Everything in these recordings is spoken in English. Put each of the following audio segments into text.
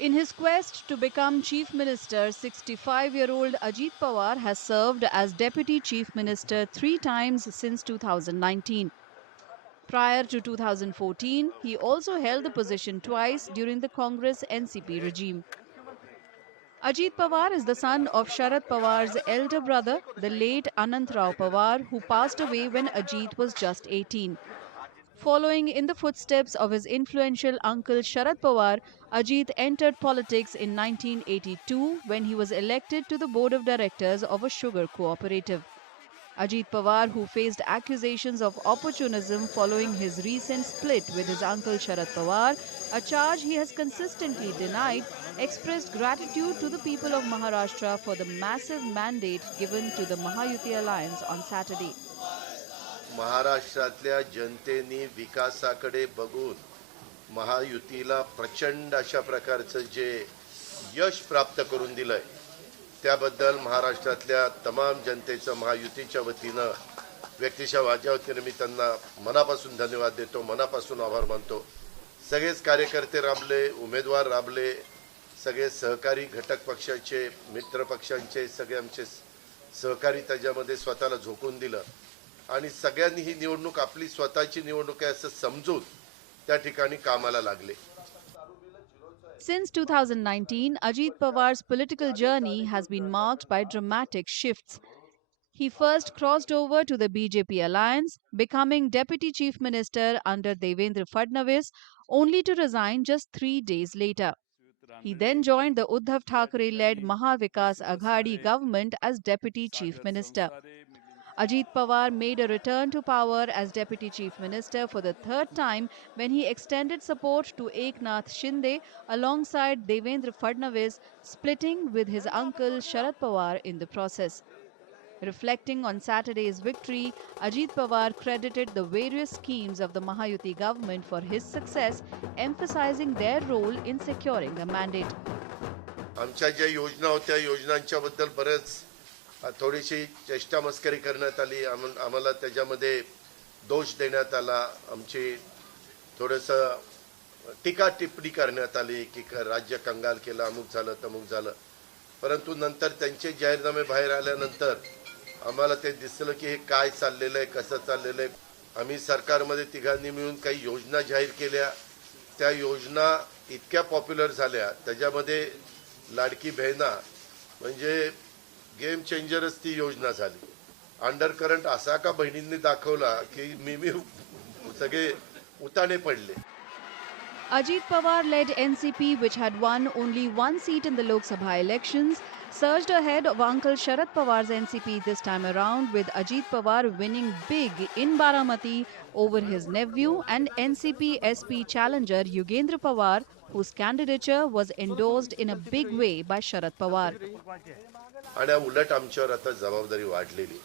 In his quest to become Chief Minister, 65-year-old Ajit Pawar has served as Deputy Chief Minister 3 times since 2019. Prior to 2014, he also held the position twice during the Congress NCP regime. Ajit Pawar is the son of Sharad Pawar's elder brother, the late Anant Rao Pawar, who passed away when Ajit was just 18. Following in the footsteps of his influential uncle Sharad Pawar, Ajit entered politics in 1982 when he was elected to the board of directors of a sugar cooperative. Ajit Pawar, who faced accusations of opportunism following his recent split with his uncle Sharad Pawar, a charge he has consistently denied, expressed gratitude to the people of Maharashtra for the massive mandate given to the Mahayuti alliance on Saturday. महाराष्ट्रातल्या जनतेने विकासाकडे बघून महायुतीला प्रचंड अशा प्रकारचं जे यश प्राप्त करून दिलंय त्याबद्दल महाराष्ट्रातल्या तमाम जनतेचं महायुतीच्या वतीनं व्यक्तिशः माझ्या वतीनं मी त्यांना मनापासून धन्यवाद देतो, मनापासून आभार मानतो. सगळेच कार्यकर्ते राबले, उमेदवार राबले, सगळे सहकारी घटक पक्षाचे, मित्र पक्षांचे सगळे आमचे सहकारी त्याच्यामध्ये स्वतःला झोकून दिलं आणि सगळ्यांनी ही निवडणूक आपली स्वतःची निवडणूक आहे असं समजून त्या ठिकाणी कामाला लागले. Since 2019, Ajit Pawar's political journey has been marked by dramatic shifts. He first crossed over to the BJP alliance, becoming Deputy Chief Minister under Devendra Fadnavis, only to resign just 3 days later. He then joined the Uddhav Thackeray-led Mahavikas Aghadi government as Deputy Chief Minister. Ajit Pawar made a return to power as Deputy Chief Minister for the third time when he extended support to Eknath Shinde alongside Devendra Fadnavis, splitting with his uncle Sharad Pawar in the process. Reflecting on Saturday's victory, Ajit Pawar credited the various schemes of the Mahayuti government for his success, emphasizing their role in securing the mandate. आमच्या ज्या योजना होत्या योजनांच्या बद्दल बरेच थोडीशी चेष्टा मस्करी करण्यात आली, आम्हाला त्याच्यामध्ये दोष देण्यात आला, आमची थोडंसं टीका टिप्पणी करण्यात आली की राज्य कंगाल केलं, अमुक झालं तमुक झालं. परंतु नंतर त्यांचे जाहीरनामे बाहेर आल्यानंतर आम्हाला ते दिसलं की हे काय चाललेलं आहे, कसं चाललेलं आहे. आम्ही सरकारमध्ये तिघांनी मिळून काही योजना जाहीर केल्या, त्या योजना इतक्या पॉप्युलर झाल्या, त्याच्यामध्ये लाडकी बहिणा म्हणजे गेम चेंजरच ती योजना झाली. अंडर करंट असा का बहिणींनी दाखवला की मी सगळे उताने पडले. Ajit Pawar-led NCP, which had won only one seat in the Lok Sabha elections, surged ahead of Uncle Sharad Pawar's NCP this time around, with Ajit Pawar winning big in Baramati over his nephew and NCP SP challenger Yugendra Pawar, whose candidature was endorsed in a big way by Sharad Pawar. आणि उलट आमच्यावर आता जबाबदारी वाढलेली,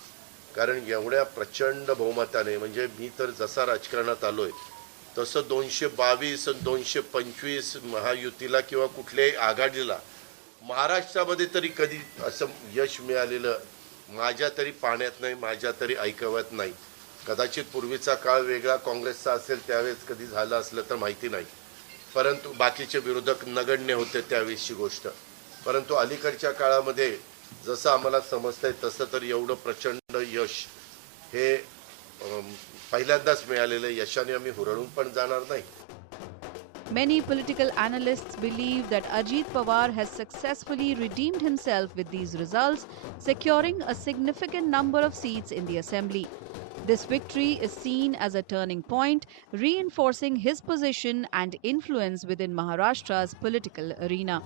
कारण एवढ्या प्रचंड बहुमताने म्हणजे मी तर जसा राजकारणात आलोय तसं 222 आणि 225 महायुतीला किंवा कुठल्याही आघाडीला महाराष्ट्रामध्ये तरी कधी असं यश मिळालेलं माझ्या तरी पाण्यात नाही, माझ्या तरी ऐकवत नाही. कदाचित पूर्वीचा काळ वेगळा काँग्रेसचा असेल त्यावेळेस कधी झालं असलं तर माहिती नाही, परंतु बाकीचे विरोधक नगण्य होते त्यावेळेसची गोष्ट. परंतु अलीकडच्या काळामध्ये जसं आम्हाला समजतंय तसं तर एवढं प्रचंड यश हे पहिल्यांदाच मिळालेलं यशाने आम्ही हुरळून पण जाणार नाही. Many political analysts believe that Ajit Pawar has successfully redeemed himself with these results, securing a significant number of seats in the assembly. This victory is seen as a turning point, reinforcing his position and influence within Maharashtra's political arena.